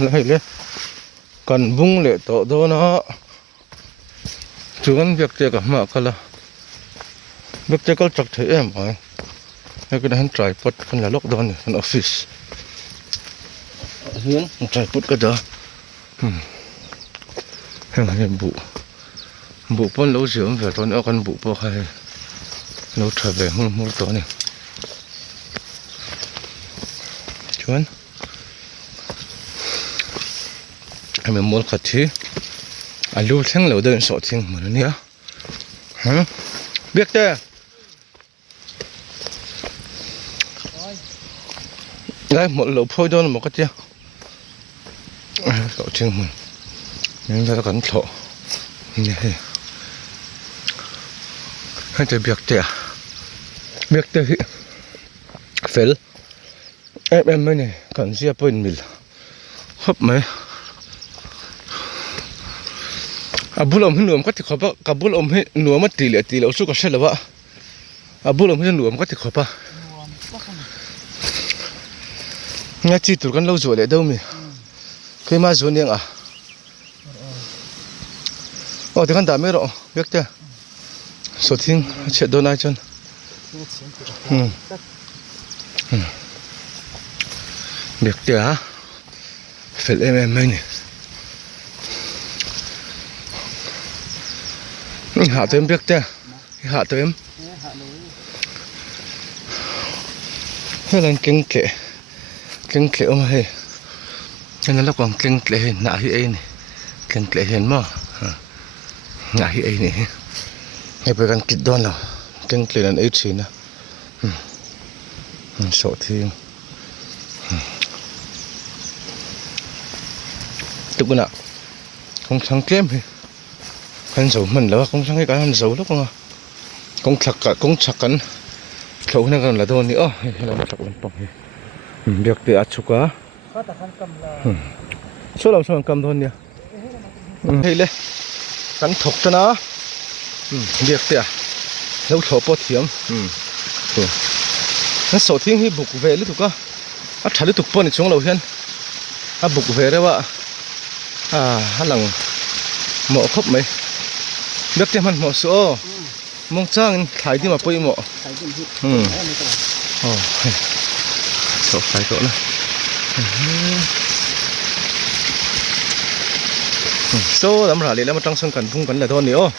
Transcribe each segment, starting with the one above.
lại lên cần bung lệ tổ đó nó chuan việc chơi cả mà cả là việc chơi có chặt thấy em rồi cái này hắn try pot con là lockdown này con office hiến try pot cái đó hàng vụ pon lâu dưỡng về tôi nữa con vụ po hay lâu trở về mua tối này chuan em muốn khát thì alu thang lâu đơn sọ thing mà nó nhá hả biết chưa đây một lỗ phôi đó là một cái chưa sọ thing mà nên ta cẩn thận như thế hay là biết chưa phèn em mới này còn gì bên mình hấp mấy abulom hin nuam ka ti khopa kabulom hi nuam ti le su ka selawa abulom hin nuam ka ti khopa nga chi tur kan lo zo le do mi ke ma zo niang a o ti kan da me ro bek te so thing che do na chon bek te ha fel em mai ni hạ tụi em biết chưa hạ tụi em hay là kinh kệ ông hay nên là còn kinh kệ hình nã hi này kinh kệ hình mà nã hi này hay phải cần kịch đoan nào kinh kệ là ấy chỉ nè sợ thiên tụi bạn ạ không thắng kém thì hắn dầu mình là không sang cái hắn dầu lúc mà cũng chặt cắn khẩu này còn là thôi nữa hay là một chặt bông việc thì ắt chụp quá số làm cầm thôi nhỉ hay lên cắn thục cho nó việc thì nấu thổ bò thiếm nó sầu thiên hi bục về lúc có ắt lúc tục bò này xuống lầu hen bục về đấy vợ hắn lằng mỏ khóc mấy biết thêm hắn mỏ số mong trang thái đi mà bơi mỏ số phải chỗ này số lắm rồi lấy một trang sân cần phun cần là thôi nữa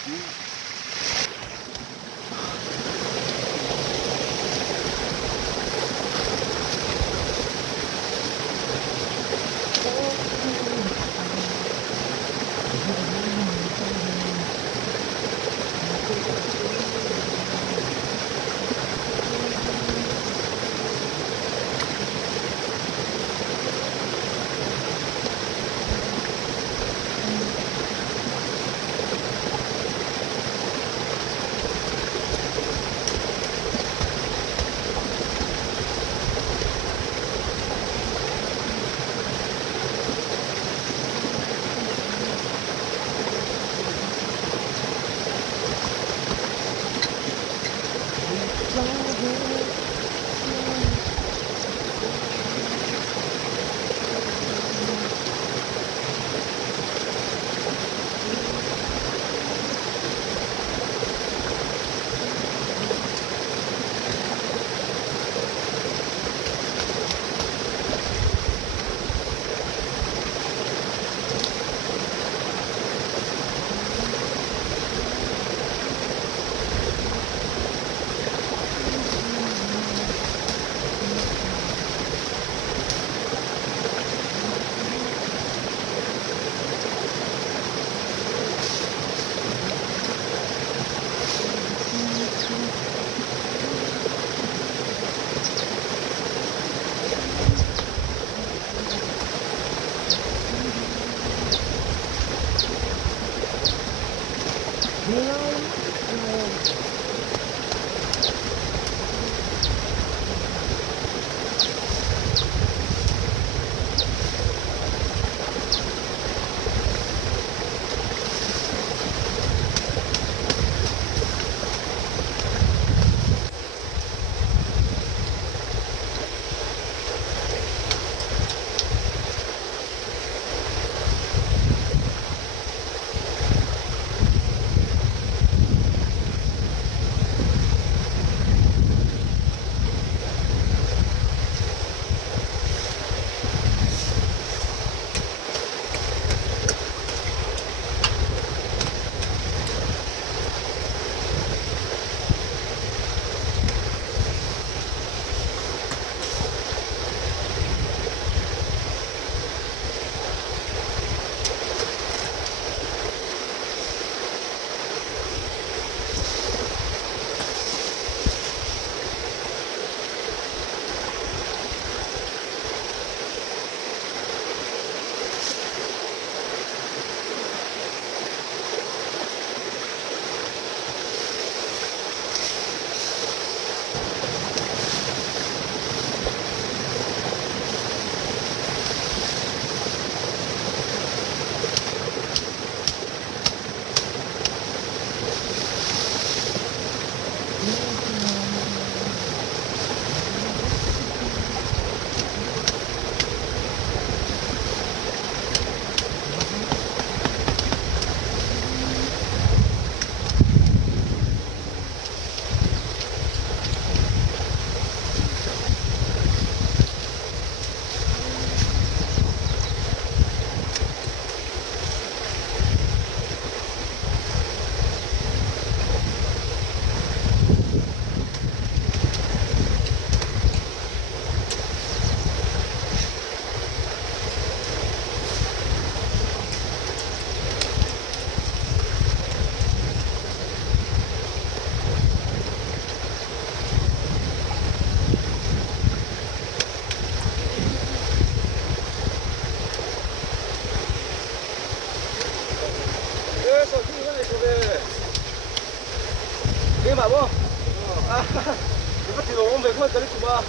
thôi cái lúc ba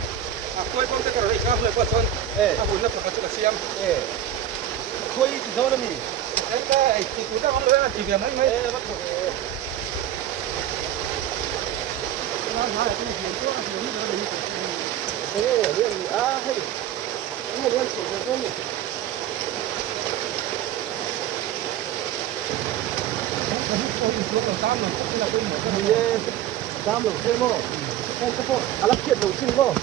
tôi phong cái rồi cái người qua son buồn nó phải có xem thôi thì thôi đó mình cái thì chúng ta không lối là chỉ việc mấy bắt buộc nó nói là cái này chuyện đó thì nó được liên hay nó liên tục được không tam lồng cũng là quên một cái gì tam lồng thêm không cái phố lắp kiện đầu tiên không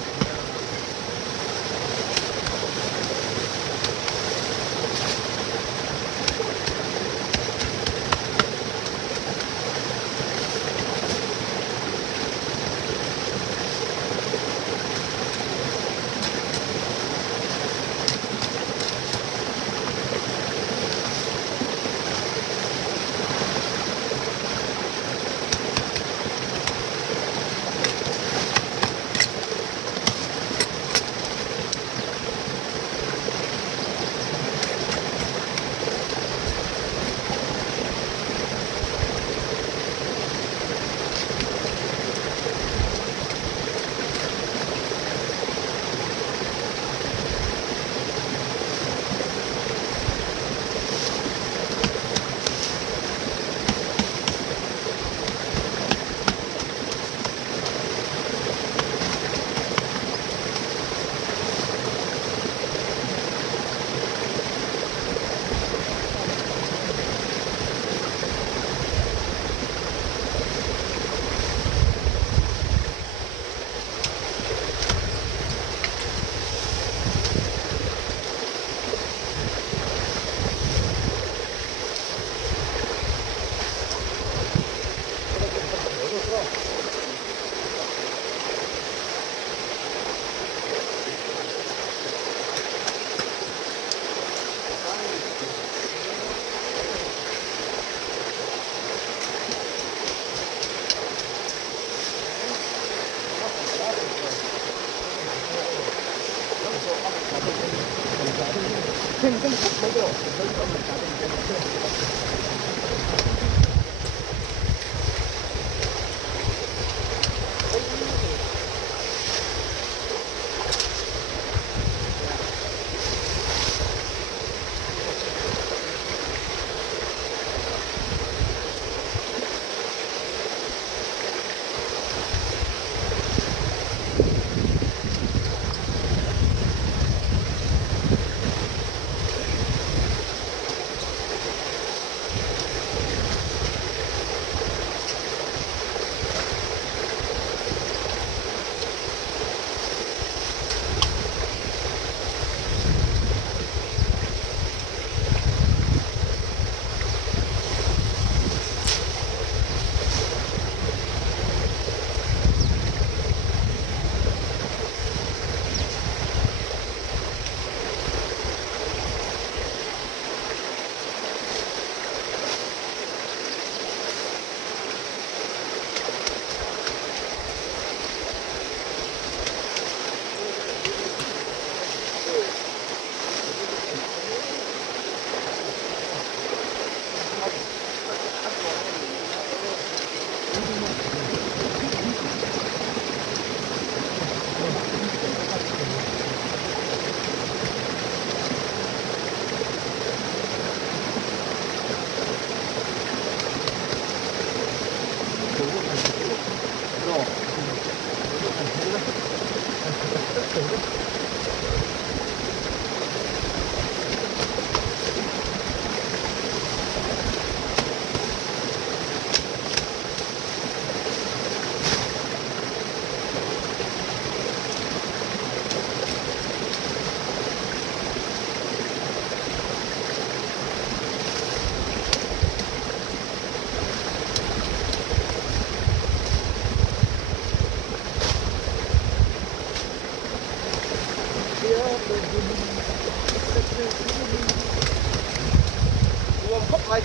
mày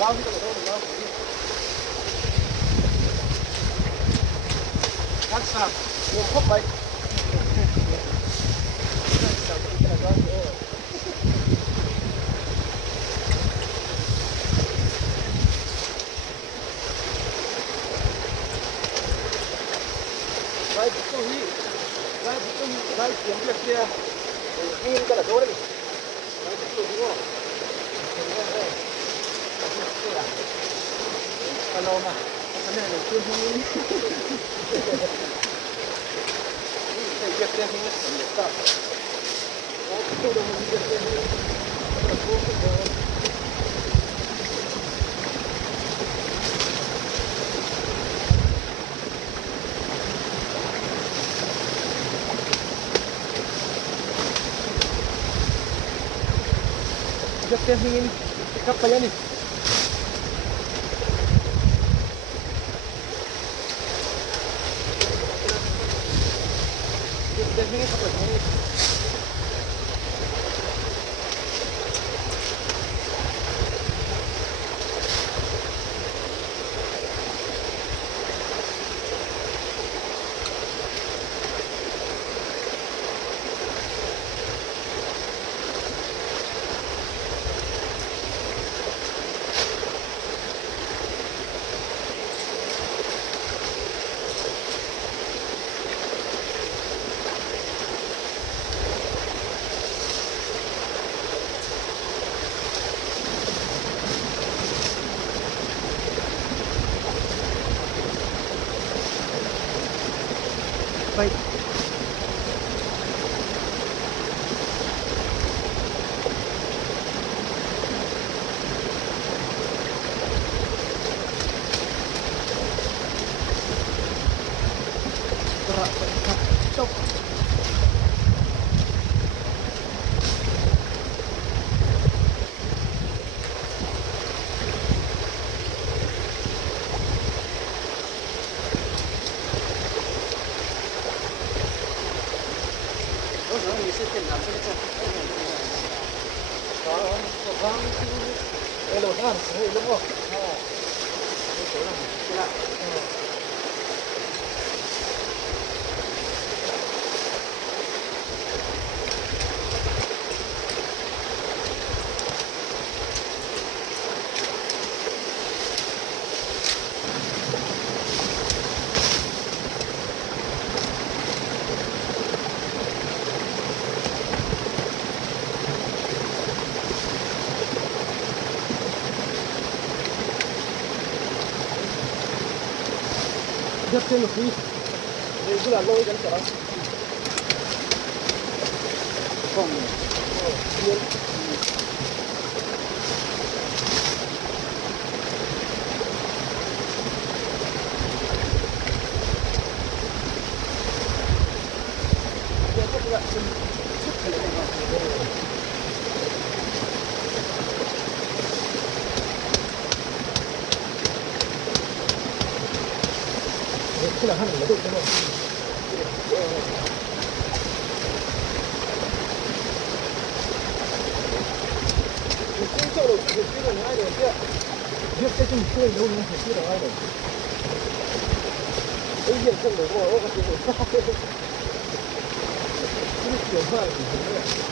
không đâu đâu đi đâu đâu cắt sao nguồn khóc mày cái kiếm việc kia đi cái là chỗ đấy đấy cái đúng không alo mà cái này là chưa đi cái việc kia không biết làm sao tôi đâu muốn việc kia là vô cùng Dia ingin kapal ni. Dia ingin kapal ni. Baik. Gerak stop.你是电脑这个在我刚哎，老大，我有个哦，我走了，对了，Rất trên một khi đây cứ là lôi cái chở còn nhiên 그냥 하는 거도 있잖아. 공적으로 뛰어 나가야 되는데 이렇게 좀 뛰어 놓으면 뛰어 나가야 돼. 이게 좀 너무 가지고 이렇게 연습하는 거지.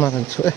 มากันช่วย